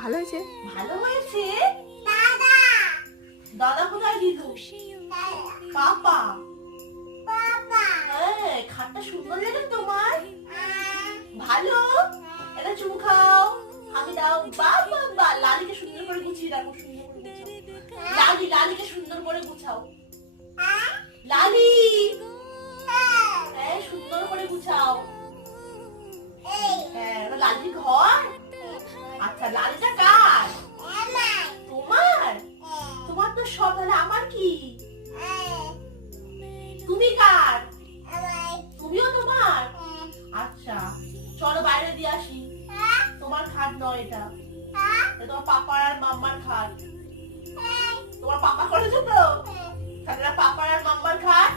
ভালো হয়েছে? ভালো হয়েছে। দাদা দাদা কোথায় দিদু? পাপা পাপা হ্যাঁ, খাটটা সুন্দর লাগে তোমার? ভালো। এটা চুমু খাও, আমি দাও। বাবা লালিকে সুন্দর করে গুছিয়ে রাখো, সুন্দর করে গুছাও। লালিকে সুন্দর করে গুছাও। লালি হ্যাঁ, সুন্দর করে গুছাও। হ্যাঁ, লালির ঘর। আচ্ছা, লালিটা কার? তোমার? তোমার তো সব। তাহলে আমার কি? তুমি কার? তুমিও তোমার? আচ্ছা, চলো বাইরে দিয়ে আসি। তোমার খাট নয় এটা, তোমার পাপার আর মাম্মার খাট। তোমার পাপা করেছো তো? তাহলে পাপার আর মাম্মার খাট।